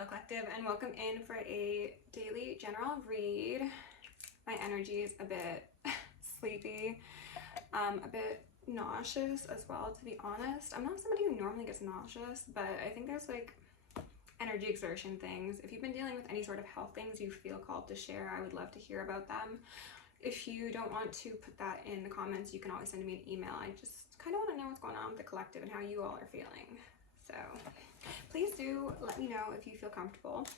Hello collective, and welcome in for a daily general read. My energy is a bit sleepy, a bit nauseous as well, to be honest. I'm not somebody who normally gets nauseous, but I think there's like energy exertion things. If you've been dealing with any sort of health things you feel called to share, I would love to hear about them. If you don't want to put that in the comments, you can always send me an email. I just kind of want to know what's going on with the collective and how you all are feeling. So please do let me know if you feel comfortable.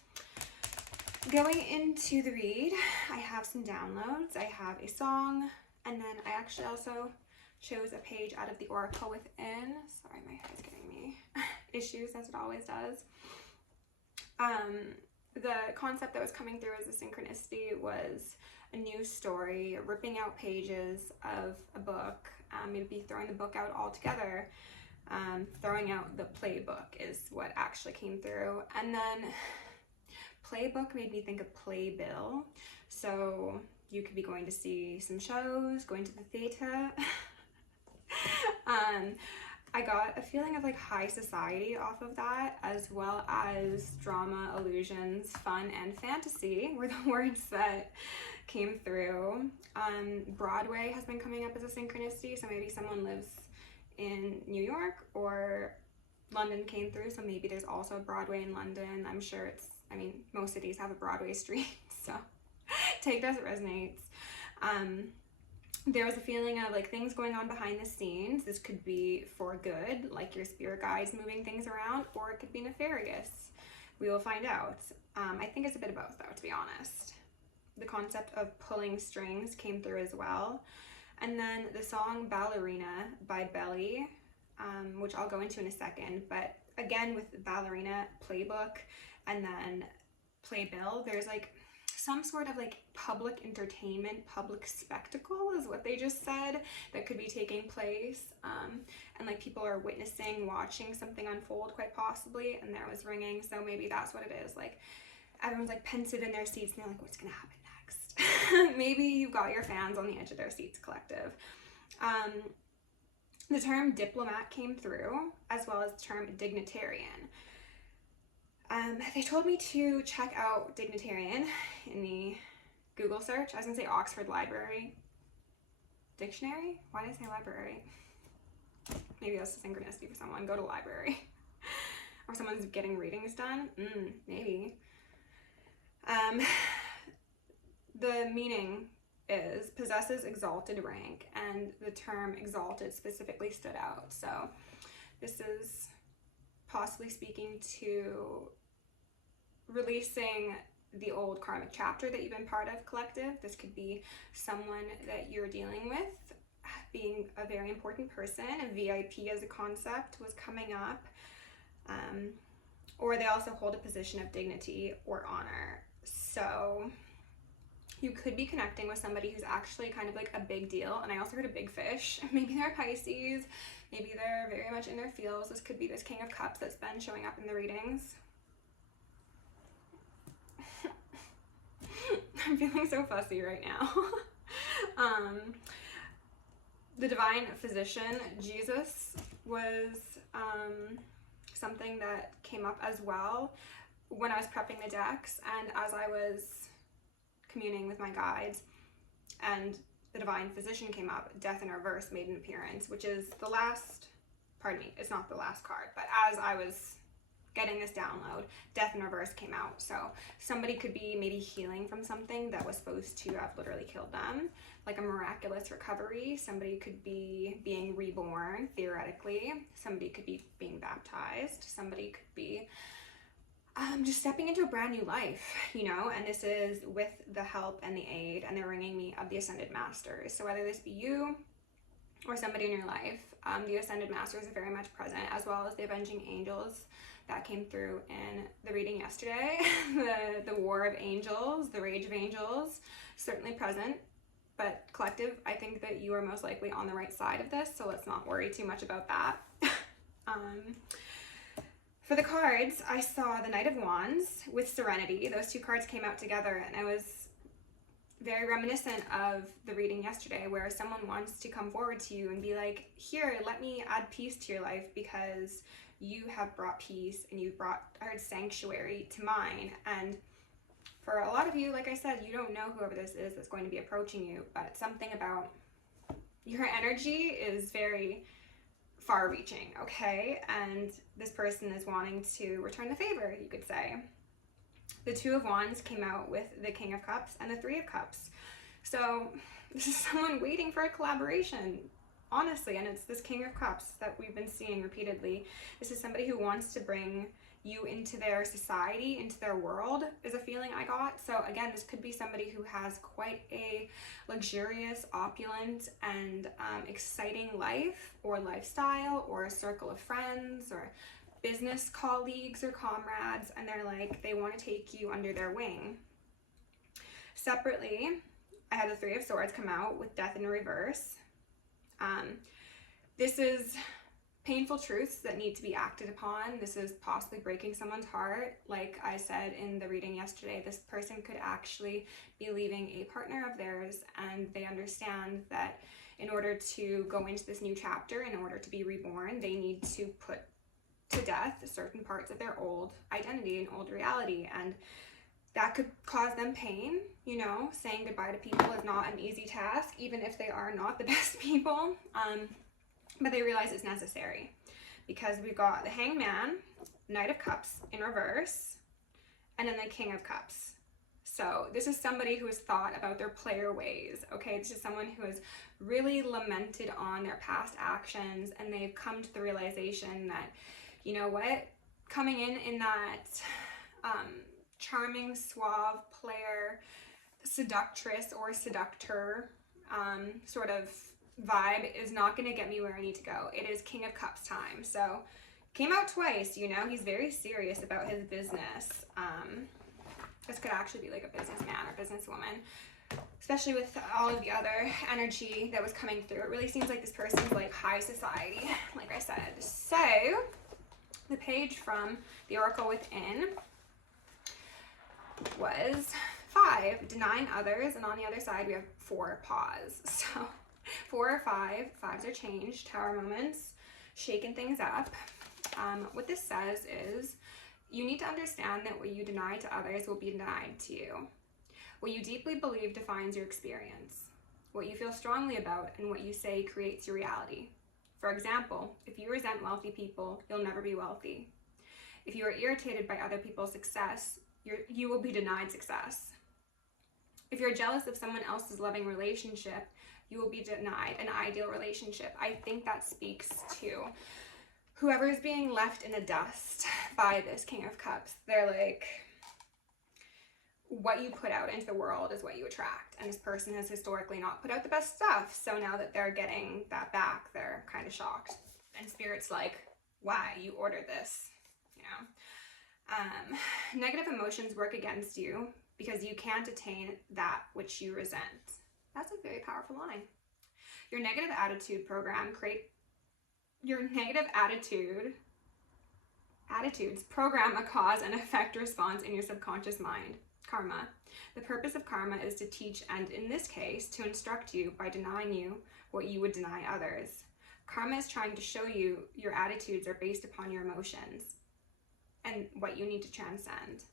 Going into the read, I have some downloads. I have a song, and then I actually also chose a page out of the Oracle Within. Sorry, my head's giving me issues, as it always does. The concept that was coming through as a synchronicity was a new story, ripping out pages of a book, maybe throwing the book out altogether. Throwing out the playbook is what actually came through. And then playbook made me think of playbill. So you could be going to see some shows, going to the theater. I got a feeling of like high society off of that, as well as drama, illusions, fun, and fantasy were the words that came through. Broadway has been coming up as a synchronicity, so maybe someone lives in New York, or London came through, so maybe there's also Broadway in London. I'm sure it's, I mean, most cities have a Broadway street, so take that as it resonates. There was a feeling of like things going on behind the scenes. This could be for good, like your spirit guides moving things around, or it could be nefarious. We will find out. I think it's a bit of both though, to be honest. The concept of pulling strings came through as well. And then the song Ballerina by Belly, which I'll go into in a second. But again, with Ballerina, playbook, and then playbill, there's like some sort of like public entertainment, public spectacle is what they just said, that could be taking place. And like people are witnessing, watching something unfold quite possibly, and there was ringing. So maybe that's what it is. Like everyone's like pensive in their seats and they're like, what's gonna happen next? Maybe you've got your fans on the edge of their seats, collective. The term diplomat came through, as well as the term dignitarian. They told me to check out dignitarian in the Google search. I was gonna say Oxford Library Dictionary. Why did I say library? Maybe that's a synchronicity for someone. Go to library. Or someone's getting readings done. Maybe. The meaning is possesses exalted rank, and the term exalted specifically stood out. So this is possibly speaking to releasing the old karmic chapter that you've been part of, collective. This could be someone that you're dealing with being a very important person. A VIP as a concept was coming up. Or they also hold a position of dignity or honor. So you could be connecting with somebody who's actually kind of like a big deal. And I also heard a big fish. Maybe they're Pisces. Maybe they're very much in their feels. This could be this King of Cups that's been showing up in the readings. I'm feeling so fussy right now. The divine physician, Jesus, was something that came up as well when I was prepping the decks, and as I was communing with my guides, and the divine physician came up. Death in reverse made an appearance, which is the last, pardon me, it's not the last card, but as I was getting this download, death in reverse came out. So somebody could be maybe healing from something that was supposed to have literally killed them, like a miraculous recovery. Somebody could be being reborn, theoretically. Somebody could be being baptized. Somebody could be just stepping into a brand new life, you know, and this is with the help and the aid, and they're ringing me of the Ascended Masters. So whether this be you or somebody in your life, the Ascended Masters are very much present, as well as the Avenging Angels that came through in the reading yesterday. the War of Angels, the Rage of Angels, certainly present. But collective, I think that you are most likely on the right side of this, so let's not worry too much about that. For the cards, I saw the Knight of Wands with Serenity. Those two cards came out together, and I was very reminiscent of the reading yesterday, where someone wants to come forward to you and be like, here, let me add peace to your life because you have brought peace and you've brought sanctuary to mine. And for a lot of you, like I said, you don't know whoever this is that's going to be approaching you, but something about your energy is very far-reaching, okay? And this person is wanting to return the favor, you could say. The Two of Wands came out with the King of Cups and the Three of Cups. So this is someone waiting for a collaboration, honestly, and it's this King of Cups that we've been seeing repeatedly. This is somebody who wants to bring you into their society, into their world, is a feeling I got. So again, this could be somebody who has quite a luxurious, opulent, and exciting life or lifestyle, or a circle of friends or business colleagues or comrades, and they're like, they want to take you under their wing. Separately, I had the Three of Swords come out with Death in reverse. This is painful truths that need to be acted upon. This is possibly breaking someone's heart. Like I said in the reading yesterday, this person could actually be leaving a partner of theirs, and they understand that in order to go into this new chapter, in order to be reborn, they need to put to death certain parts of their old identity and old reality. And that could cause them pain, you know. Saying goodbye to people is not an easy task, even if they are not the best people. But they realize it's necessary, because we've got the Hanged Man, Knight of Cups in reverse, and then the King of Cups. So this is somebody who has thought about their player ways, okay? This is someone who has really lamented on their past actions, and they've come to the realization that, you know what, coming in that charming, suave player, seductress or seductor sort of vibe is not going to get me where I need to go. It is King of Cups time. So came out twice, you know, he's very serious about his business. This could actually be like a businessman or businesswoman, especially with all of the other energy that was coming through. It really seems like this person's like high society, like I said. So the page from the Oracle Within was 5, denying others, and on the other side we have 4, pause. So 4 or 5, 5s are changed, Tower moments, shaking things up. What this says is, you need to understand that what you deny to others will be denied to you. What you deeply believe defines your experience. What you feel strongly about and what you say creates your reality. For example, if you resent wealthy people, you'll never be wealthy. If you are irritated by other people's success, you will be denied success. If you're jealous of someone else's loving relationship, you will be denied an ideal relationship. I think that speaks to whoever is being left in the dust by this King of Cups. They're like, what you put out into the world is what you attract. And this person has historically not put out the best stuff. So now that they're getting that back, they're kind of shocked. And Spirit's like, why? You ordered this, you know? Negative emotions work against you because you can't attain that which you resent. That's a very powerful line. Your negative attitudes program a cause and effect response in your subconscious mind. Karma. The purpose of karma is to teach, and in this case, to instruct you by denying you what you would deny others. Karma is trying to show you your attitudes are based upon your emotions and what you need to transcend.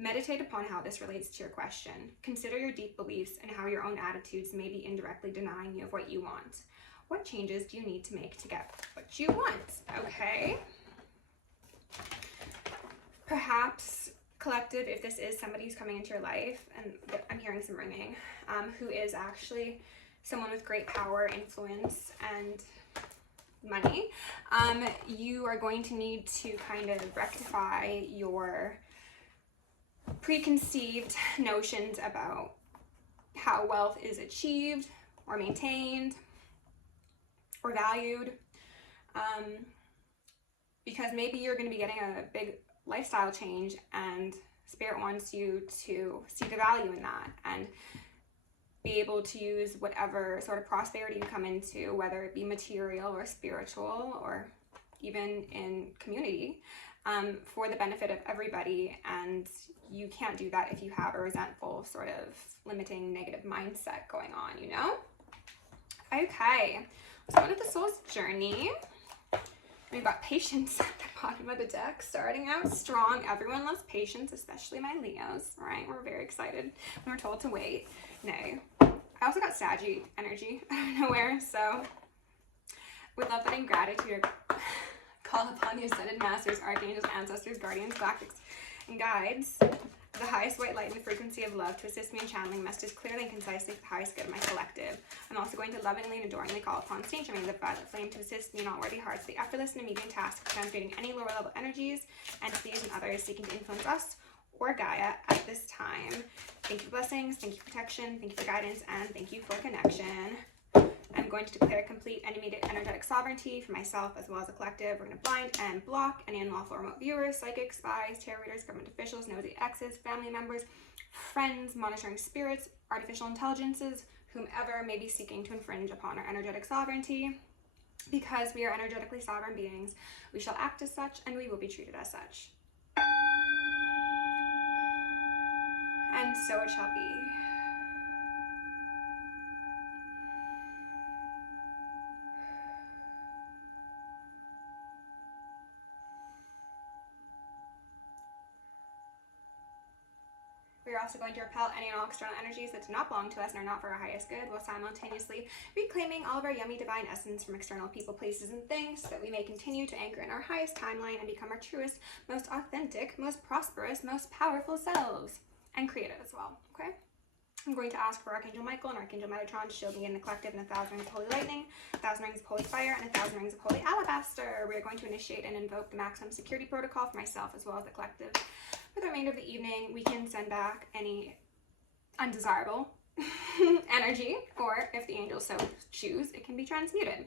Meditate upon how this relates to your question. Consider your deep beliefs and how your own attitudes may be indirectly denying you of what you want. What changes do you need to make to get what you want? Okay. Perhaps, collective, if this is somebody who's coming into your life, and I'm hearing some ringing, who is actually someone with great power, influence, and money, you are going to need to kind of rectify your preconceived notions about how wealth is achieved or maintained or valued, because maybe you're going to be getting a big lifestyle change, and Spirit wants you to see the value in that and be able to use whatever sort of prosperity you come into, whether it be material or spiritual or even in community, for the benefit of everybody. And you can't do that if you have a resentful, sort of limiting, negative mindset going on, you know? Okay, let's go into the soul's journey. We've got patience at the bottom of the deck, starting out strong. Everyone loves patience, especially my Leos, right? We're very excited when we're told to wait. No. I also got Saggy energy out of nowhere, so with love and gratitude, call upon the ascended masters, archangels, ancestors, guardians, galactics, and guides, the highest white light and the frequency of love to assist me in channeling messages clearly and concisely for the highest good of my collective. I'm also going to lovingly and adoringly call upon Saint Germain, the violet flame, to assist me in all worthy hearts, the effortless and immediate task of transmuting any lower level energies, entities, and others seeking to influence us or Gaia at this time. Thank you for blessings, thank you for protection, thank you for guidance, and thank you for connection. I'm going to declare complete and immediate energetic sovereignty for myself as well as the collective. We're going to blind and block any unlawful remote viewers, psychics, spies, tarot readers, government officials, nosy exes, family members, friends, monitoring spirits, artificial intelligences, whomever may be seeking to infringe upon our energetic sovereignty. Because we are energetically sovereign beings, we shall act as such and we will be treated as such. And so it shall be. We are also going to repel any and all external energies that do not belong to us and are not for our highest good, while simultaneously reclaiming all of our yummy divine essence from external people, places, and things, so that we may continue to anchor in our highest timeline and become our truest, most authentic, most prosperous, most powerful selves, and creative as well, okay? I'm going to ask for Archangel Michael and Archangel Metatron to shield me in the collective in 1,000 rings of holy lightning, 1,000 rings of holy fire, and 1,000 rings of holy alabaster. We are going to initiate and invoke the maximum security protocol for myself as well as the collective. For the remainder of the evening, we can send back any undesirable energy, or if the angels so choose, it can be transmuted.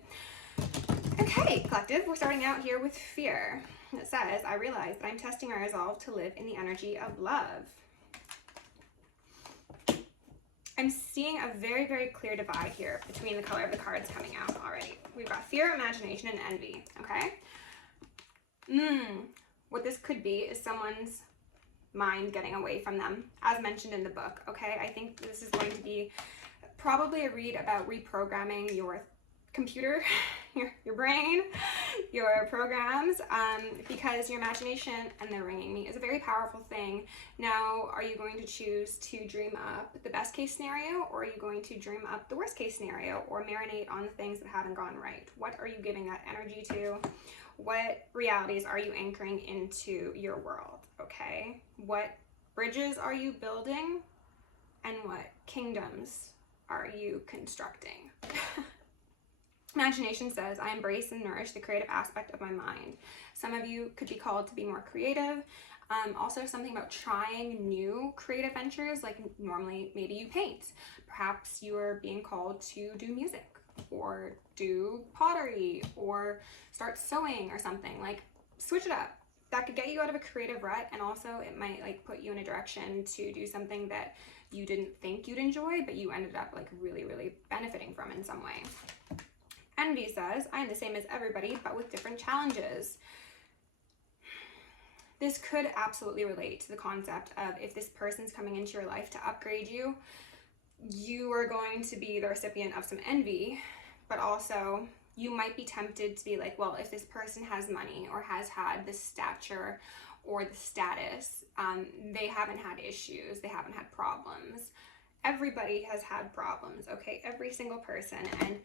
Okay, collective, we're starting out here with fear. It says, I realize that I'm testing my resolve to live in the energy of love. I'm seeing a very, very clear divide here between the color of the cards coming out already. We've got fear, imagination, and envy, okay? What this could be is someone's mind getting away from them, as mentioned in the book, okay? I think this is going to be probably a read about reprogramming your computer, your brain, your programs, because your imagination, and they're ringing me, is a very powerful thing. Now, are you going to choose to dream up the best case scenario, or are you going to dream up the worst case scenario, or marinate on the things that haven't gone right? What are you giving that energy to? What realities are you anchoring into your world, okay? What bridges are you building, and what kingdoms are you constructing? Imagination says, I embrace and nourish the creative aspect of my mind. Some of you could be called to be more creative. Also something about trying new creative ventures, like normally maybe you paint. Perhaps you are being called to do music, or do pottery, or start sewing or something. Like, switch it up. That could get you out of a creative rut, and also it might like put you in a direction to do something that you didn't think you'd enjoy, but you ended up like really, really benefiting from in some way. Envy says, I am the same as everybody, but with different challenges. This could absolutely relate to the concept of, if this person's coming into your life to upgrade you, you are going to be the recipient of some envy, but also you might be tempted to be like, well, if this person has money or has had the stature or the status, they haven't had issues, they haven't had problems. Everybody has had problems, okay? Every single person. And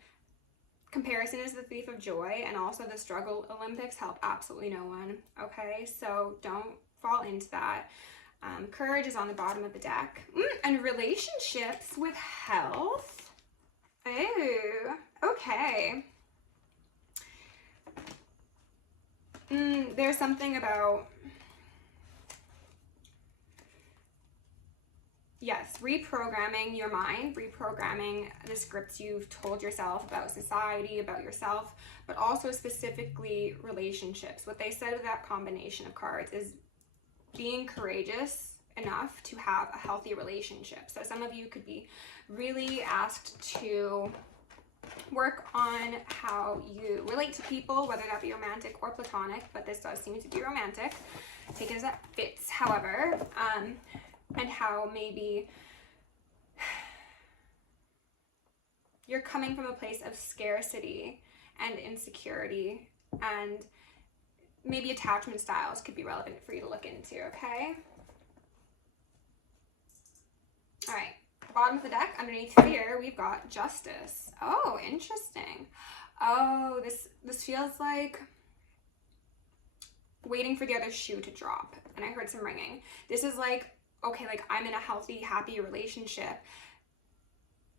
comparison is the thief of joy, and also the struggle Olympics help absolutely no one, okay? So don't fall into that. Courage is on the bottom of the deck. And relationships with health. Oh, okay. There's something about, yes, reprogramming your mind, reprogramming the scripts you've told yourself about society, about yourself, but also specifically relationships. What they said with that combination of cards is being courageous enough to have a healthy relationship. So some of you could be really asked to work on how you relate to people, whether that be romantic or platonic, but this does seem to be romantic. Take it as that fits, however, and how maybe you're coming from a place of scarcity and insecurity, and maybe attachment styles could be relevant for you to look into, okay? All right, bottom of the deck, underneath fear, we've got justice. Oh, interesting. Oh, this feels like waiting for the other shoe to drop. And I heard some ringing. This is like, okay, like I'm in a healthy, happy relationship.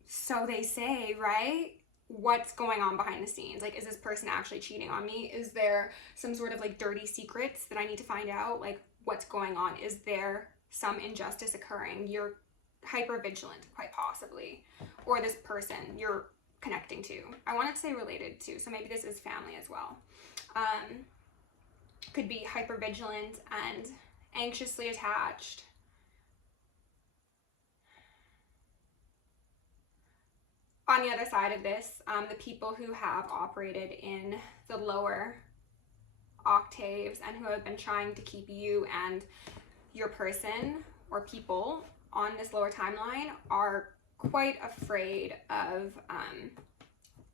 So they say, right? What's going on behind the scenes? Like, is this person actually cheating on me? Is there some sort of like dirty secrets that I need to find out? Like, what's going on? Is there some injustice occurring? You're hyper vigilant, quite possibly. Or this person you're connecting to. I wanted to say related to, so maybe this is family as well. Could be hyper vigilant and anxiously attached. On the other side of this, the people who have operated in the lower octaves and who have been trying to keep you and your person or people on this lower timeline are quite afraid of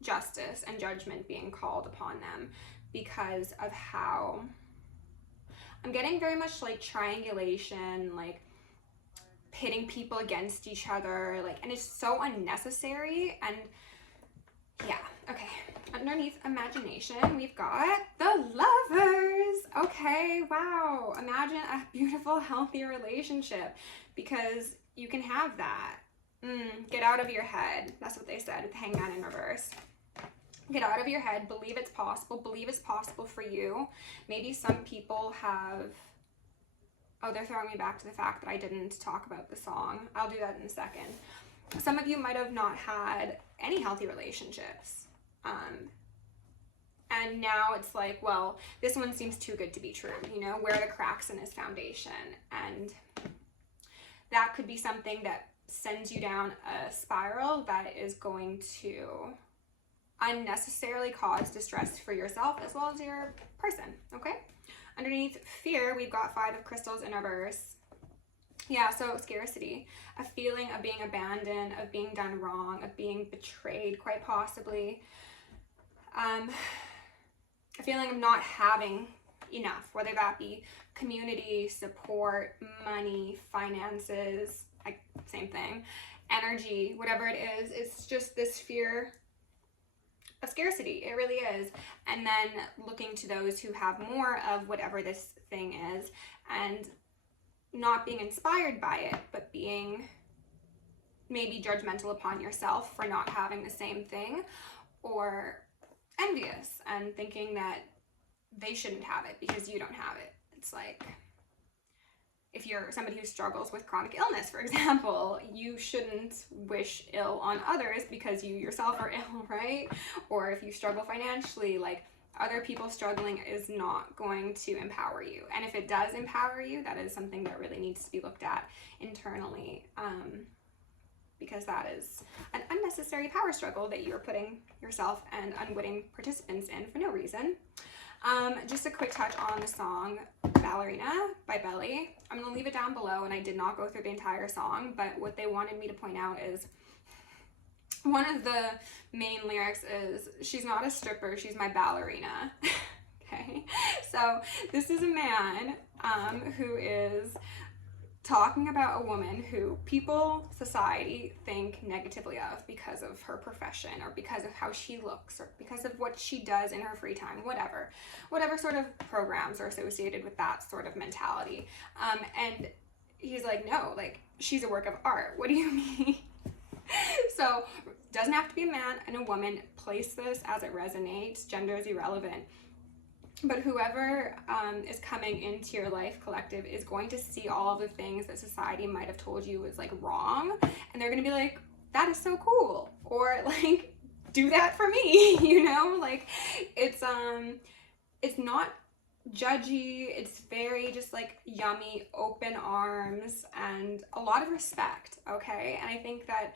justice and judgment being called upon them because of how I'm getting very much like triangulation, like pitting people against each other, like, and it's so unnecessary. And yeah, okay, underneath imagination we've got the Lovers. Okay, wow, imagine a beautiful, healthy relationship, because you can have that. Get out of your head. That's what they said with the Hangman in reverse. Get out of your head, believe it's possible for you. Maybe some people have, oh, they're throwing me back to the fact that I didn't talk about the song. I'll do that in a second. Some of you might have not had any healthy relationships. And now it's like, well, this one seems too good to be true, you know, where are the cracks in this foundation? And that could be something that sends you down a spiral that is going to unnecessarily cause distress for yourself as well as your person, okay? Underneath fear, we've got 5 of crystals in reverse. Yeah, so scarcity, a feeling of being abandoned, of being done wrong, of being betrayed, quite possibly. A feeling of not having enough, whether that be community, support, money, finances, like same thing, energy, whatever it is. It's just this fear of scarcity. It really is. And then looking to those who have more of whatever this thing is and not being inspired by it, but being maybe judgmental upon yourself for not having the same thing, or envious and thinking that they shouldn't have it because you don't have it. It's like, if you're somebody who struggles with chronic illness, for example, you shouldn't wish ill on others because you yourself are ill, right? Or if you struggle financially, like, other people struggling is not going to empower you. And if it does empower you, that is something that really needs to be looked at internally, because that is an unnecessary power struggle that you're putting yourself and unwitting participants in for no reason. Just a quick touch on the song Ballerina by Belly. I'm going to leave it down below, and I did not go through the entire song, but what they wanted me to point out is one of the main lyrics is, she's not a stripper, she's my ballerina. Okay, so this is a man who is talking about a woman who people, society, think negatively of because of her profession, or because of how she looks, or because of what she does in her free time, whatever sort of programs are associated with that sort of mentality. And he's like, no, like, she's a work of art. What do you mean? So doesn't have to be a man and a woman. Place this as it resonates. Gender is irrelevant. But whoever is coming into your life collective is going to see all of the things that society might have told you was like wrong, and they're gonna be like, that is so cool, or like, do that for me, you know? Like, it's not judgy, it's very just like yummy, open arms, and a lot of respect, okay? And I think that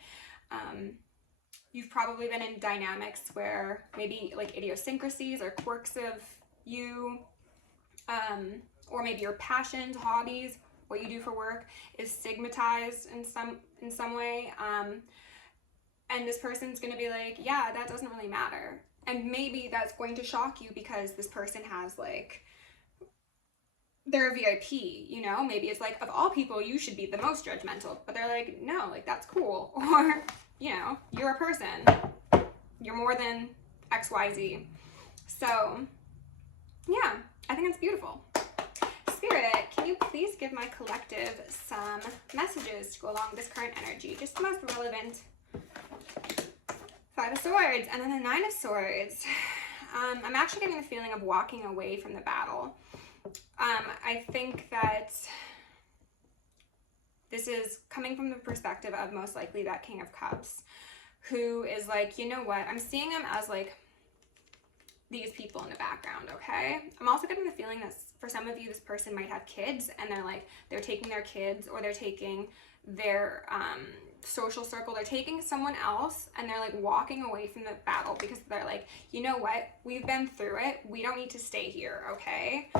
you've probably been in dynamics where maybe like idiosyncrasies or quirks of you, or maybe your passions, hobbies, what you do for work is stigmatized in some way, and this person's gonna be like, yeah, that doesn't really matter. And maybe that's going to shock you because this person has like they're a VIP, you know? Maybe it's like, of all people, you should be the most judgmental. But they're like, no, like, that's cool. Or, you know, you're a person. You're more than XYZ. So, yeah, I think it's beautiful. Spirit, can you please give my collective some messages to go along with this current energy? Just the most relevant. Five of Swords, and then the Nine of Swords. I'm actually getting the feeling of walking away from the battle. I think that this is coming from the perspective of most likely that King of Cups, who is like, you know what, I'm seeing him as like these people in the background, okay? I'm also getting the feeling that for some of you, this person might have kids, and they're like, they're taking their kids, or they're taking their social circle, they're taking someone else, and they're like walking away from the battle because they're like, you know what, we've been through it, we don't need to stay here, okay?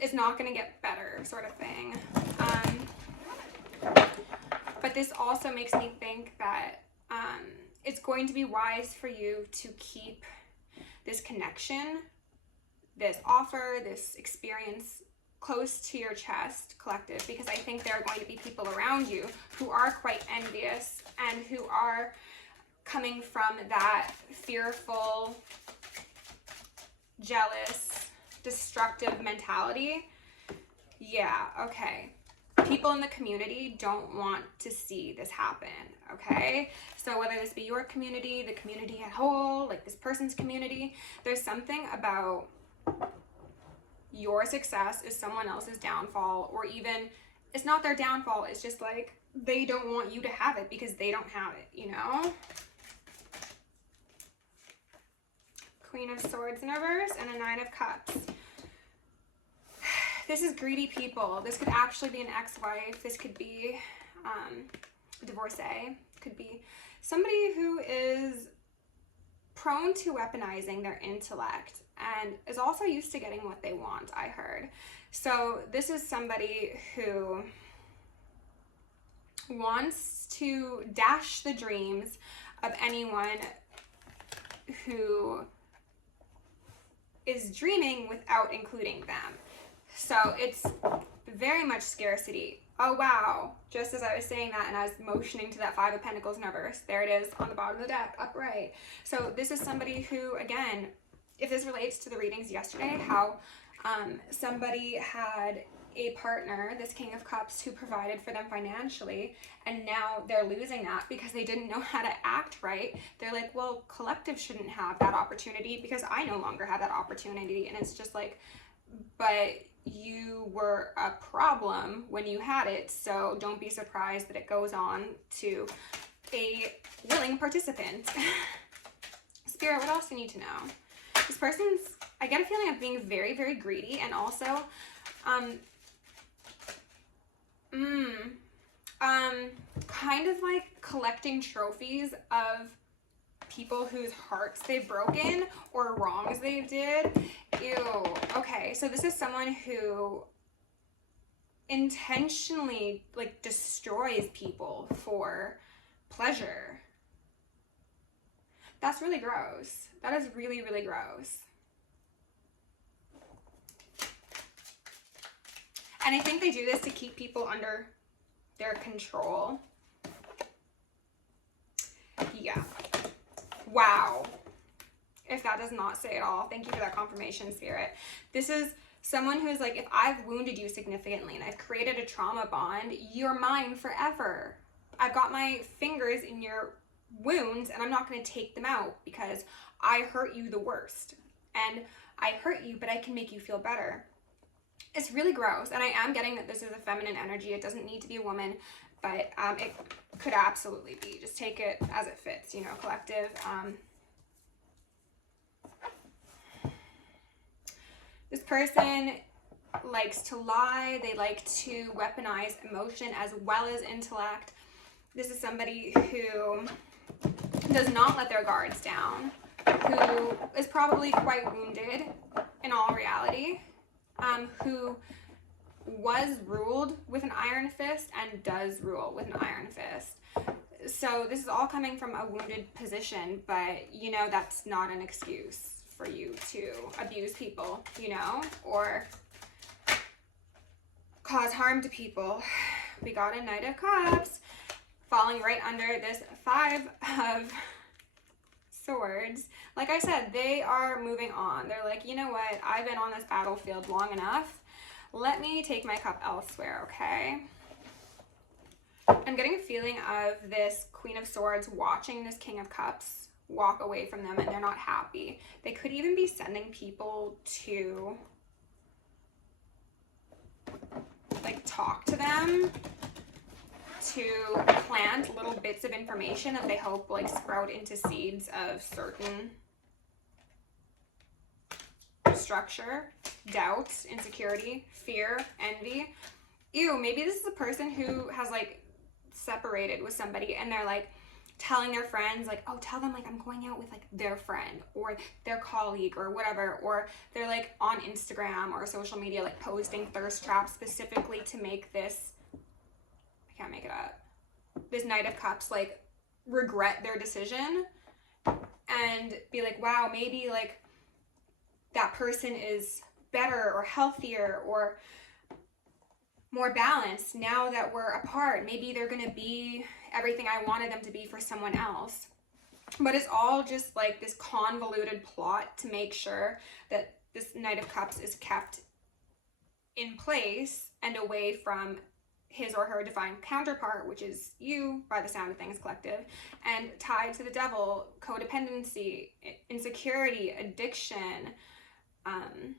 It's not gonna get better, sort of thing. But this also makes me think that it's going to be wise for you to keep this connection, this offer, this experience close to your chest, collective, because I think there are going to be people around you who are quite envious and who are coming from that fearful, jealous, destructive mentality. Yeah, okay. People in the community don't want to see this happen, okay? So whether this be your community, the community at whole, like this person's community, there's something about your success is someone else's downfall, or even it's not their downfall, it's just like they don't want you to have it because they don't have it, you know? Queen of Swords in reverse and a Nine of Cups. This is greedy people. This could actually be an ex-wife. This could be a divorcee. Could be somebody who is prone to weaponizing their intellect and is also used to getting what they want, I heard. So this is somebody who wants to dash the dreams of anyone who is dreaming without including them. So it's very much scarcity. Oh wow, just as I was saying that and I was motioning to that Five of Pentacles in reverse, there it is on the bottom of the deck, upright. So this is somebody who, again, if this relates to the readings yesterday, how somebody had a partner, this King of Cups, who provided for them financially, and now they're losing that because they didn't know how to act right. They're like, well, collective shouldn't have that opportunity because I no longer have that opportunity. And it's just like, but you were a problem when you had it, so don't be surprised that it goes on to a willing participant. Spirit, what else do you need to know? This person's, I get a feeling of being very, very greedy, and also kind of like collecting trophies of people whose hearts they've broken or wrongs they did. Ew. Okay, so this is someone who intentionally like destroys people for pleasure. That's really gross. That is really, really gross. And I think they do this to keep people under their control. Yeah. Wow. If that does not say it all, thank you for that confirmation, Spirit. This is someone who is like, if I've wounded you significantly and I've created a trauma bond, you're mine forever. I've got my fingers in your wounds and I'm not going to take them out because I hurt you the worst. And I hurt you, but I can make you feel better. It's really gross. And I am getting that this is a feminine energy. It doesn't need to be a woman, but it could absolutely be. Just take it as it fits, you know, collective. This person likes to lie. They like to weaponize emotion as well as intellect. This is somebody who does not let their guards down, who is probably quite wounded in all reality, who was ruled with an iron fist and does rule with an iron fist. So this is all coming from a wounded position, but you know, that's not an excuse for you to abuse people, you know, or cause harm to people. We got a Knight of Cups falling right under this Five of Swords. Like I said, they are moving on. They're like, you know what? I've been on this battlefield long enough. Let me take my cup elsewhere, okay? I'm getting a feeling of this Queen of Swords watching this King of Cups walk away from them, and they're not happy. They could even be sending people to like talk to them, to plant little bits of information that they hope like sprout into seeds of certain structure, doubt, insecurity, fear, envy. Ew, maybe this is a person who has like separated with somebody and they're like telling their friends like, oh, tell them like I'm going out with like their friend or their colleague or whatever, or they're like on Instagram or social media like posting thirst traps specifically to make this, I can't make it up, this Knight of Cups like regret their decision and be like, wow, maybe like that person is better or healthier or more balanced now that we're apart. Maybe they're gonna be everything I wanted them to be for someone else. But it's all just like this convoluted plot to make sure that this Knight of Cups is kept in place and away from his or her divine counterpart, which is you, by the sound of things, collective, and tied to the devil, codependency, insecurity, addiction, and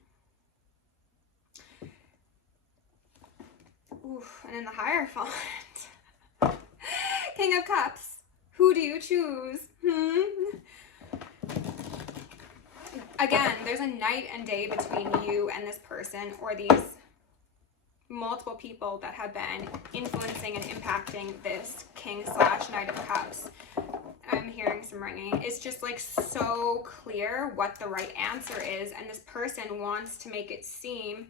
in the Hierophant, King of Cups. Who do you choose? Again, there's a night and day between you and this person or these multiple people that have been influencing and impacting this King/Knight of Cups. I'm hearing some ringing. It's just like so clear what the right answer is, and this person wants to make it seem,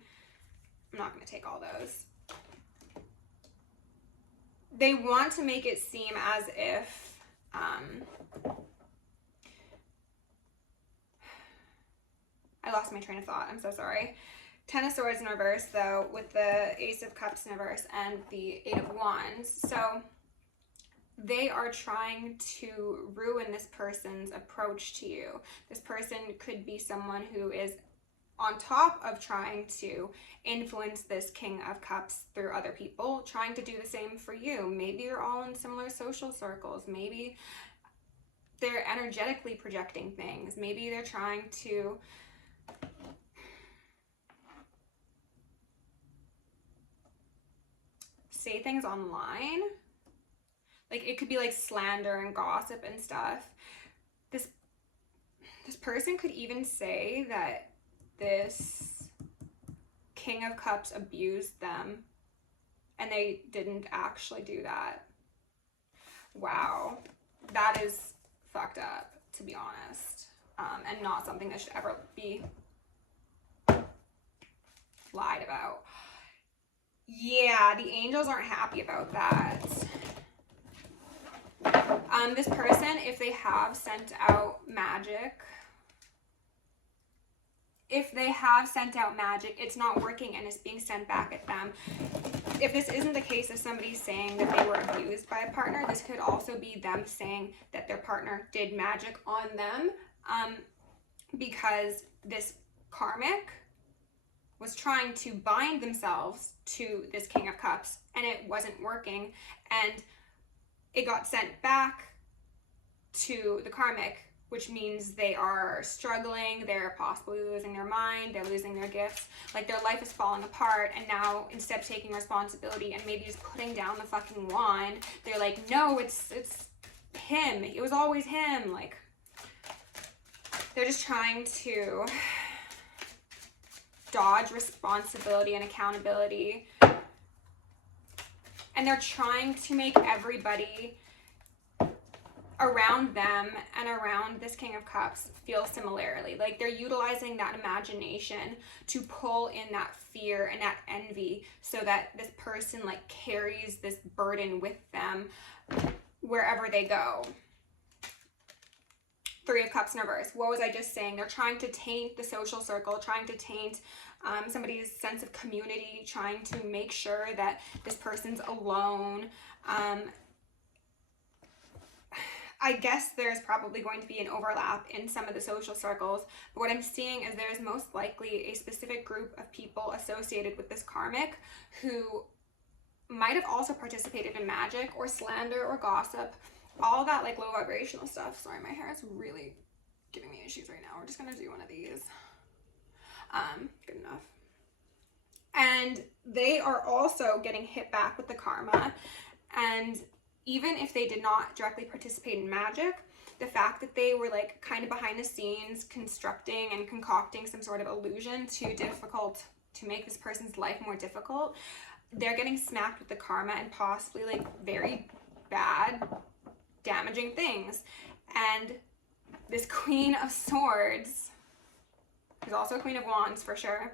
I'm not going to take all those. They want to make it seem as if I lost my train of thought. I'm so sorry. Ten of Swords in reverse, though, with the Ace of Cups in reverse and the Eight of Wands. So they are trying to ruin this person's approach to you. This person could be someone who is on top of trying to influence this King of Cups through other people, trying to do the same for you. Maybe you're all in similar social circles. Maybe they're energetically projecting things. Maybe they're trying to say things online. Like it could be like slander and gossip and stuff. This person could even say that this King of Cups abused them and they didn't actually do that. Wow, that is fucked up, to be honest, and not something that should ever be lied about. Yeah, the angels aren't happy about that. This person, if they have sent out magic, it's not working and it's being sent back at them. If this isn't the case of somebody saying that they were abused by a partner, this could also be them saying that their partner did magic on them, because this karmic was trying to bind themselves to this King of Cups and it wasn't working, and it got sent back to the karmic, which means they are struggling, they're possibly losing their mind, they're losing their gifts, like their life is falling apart, and now instead of taking responsibility and maybe just putting down the fucking wand, they're like, no, it's him, it was always him. Like they're just trying to dodge responsibility and accountability, and they're trying to make everybody around them and around this King of Cups feel similarly. Like they're utilizing that imagination to pull in that fear and that envy so that this person like carries this burden with them wherever they go. Three of Cups in reverse. What was I just saying? They're trying to taint the social circle, trying to taint somebody's sense of community, trying to make sure that this person's alone. I guess there's probably going to be an overlap in some of the social circles, but what I'm seeing is there's most likely a specific group of people associated with this karmic who might have also participated in magic or slander or gossip, all that like low vibrational stuff. Sorry, my hair is really giving me issues right now. We're just gonna do one of these. Good enough. And they are also getting hit back with the karma, and even if they did not directly participate in magic, the fact that they were like kind of behind the scenes constructing and concocting some sort of illusion to make this person's life more difficult, they're getting smacked with the karma and possibly like very bad, damaging things. And this Queen of Swords, who's also Queen of Wands for sure,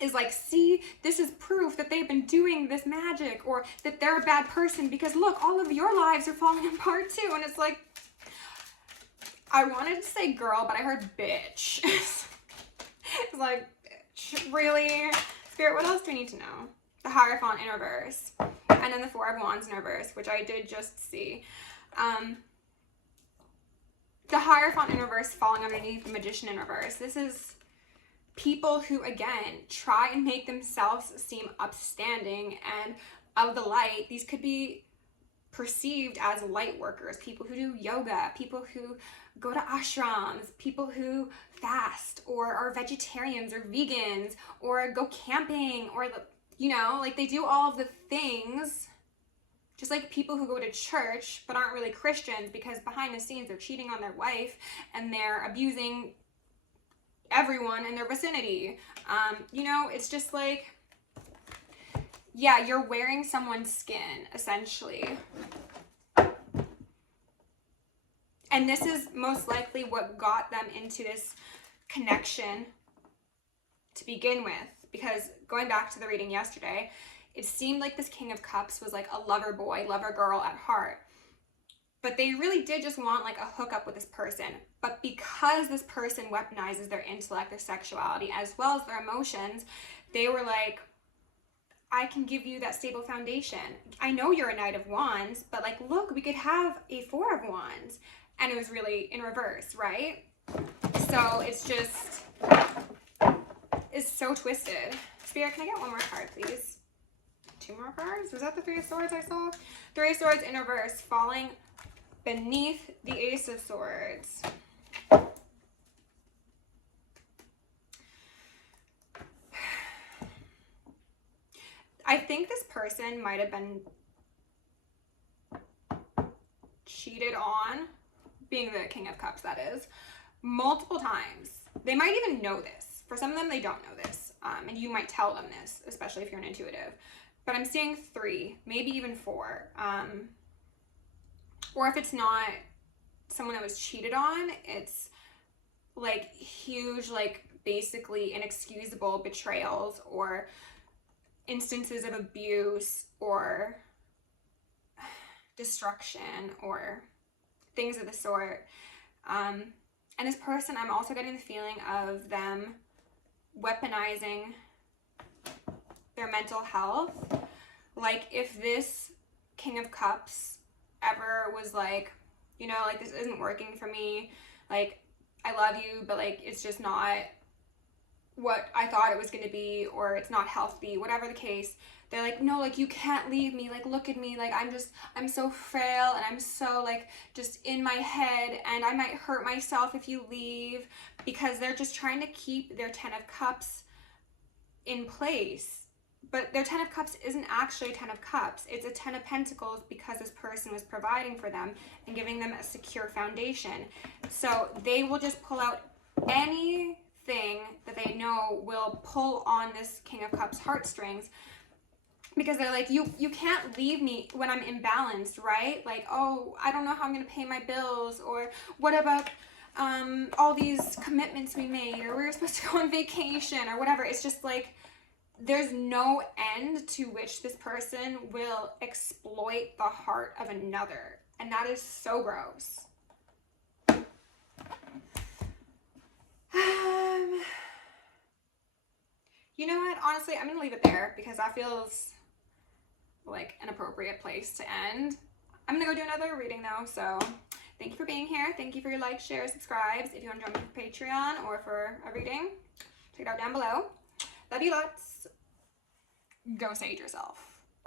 is like, see, this is proof that they've been doing this magic, or that they're a bad person because look, all of your lives are falling apart too. And it's like, I wanted to say girl, but I heard bitch. It's like, bitch, really? Spirit, what else do we need to know? The Hierophant in reverse, and then the Four of Wands in reverse, which I did just see. The Hierophant in reverse falling underneath the Magician in reverse. This is people who, again, try and make themselves seem upstanding and of the light. These could be perceived as light workers, people who do yoga, people who go to ashrams, people who fast or are vegetarians or vegans or go camping, or, you know, like they do all of the things, just like people who go to church but aren't really Christians, because behind the scenes they're cheating on their wife and they're abusing everyone in their vicinity. You know, it's just like, yeah, you're wearing someone's skin, essentially. And this is most likely what got them into this connection to begin with. Because going back to the reading yesterday, it seemed like this King of Cups was like a lover boy, lover girl at heart. But they really did just want like a hookup with this person. But because this person weaponizes their intellect, their sexuality, as well as their emotions, they were like, I can give you that stable foundation. I know you're a Knight of Wands, but like, look, we could have a Four of Wands. And it was really in reverse, right? So it's just, it's so twisted. Spirit, can I get one more card, please? Two more cards? Was that the Three of Swords I saw? Three of Swords in reverse, falling beneath the Ace of Swords. I think this person might have been cheated on, being the King of Cups, that is, multiple times. They might even know this. For some of them, they don't know this. And you might tell them this, especially if you're an intuitive. But I'm seeing 3, maybe even 4. Or if it's not someone that was cheated on, it's like huge, like basically inexcusable betrayals or instances of abuse or destruction or things of the sort. And this person, I'm also getting the feeling of them weaponizing their mental health. Like if this King of Cups ever was like, you know, like this isn't working for me, like I love you, but like it's just not what I thought it was going to be, or it's not healthy, whatever the case, they're like, no, like you can't leave me, like look at me, like I'm so frail and I'm so like just in my head and I might hurt myself if you leave, because they're just trying to keep their 10 of Cups in place. But their 10 of Cups isn't actually a 10 of Cups. It's a 10 of Pentacles because this person was providing for them and giving them a secure foundation. So they will just pull out anything that they know will pull on this King of Cups heartstrings, because they're like, you can't leave me when I'm imbalanced, right? Like, oh, I don't know how I'm going to pay my bills, or what about all these commitments we made, or we were supposed to go on vacation, or whatever. It's just like, there's no end to which this person will exploit the heart of another. And that is so gross. You know what? Honestly, I'm going to leave it there because that feels like an appropriate place to end. I'm going to go do another reading though. So thank you for being here. Thank you for your likes, shares, subscribes. If you want to join me for Patreon or for a reading, check it out down below. Love you lots. Go sage yourself.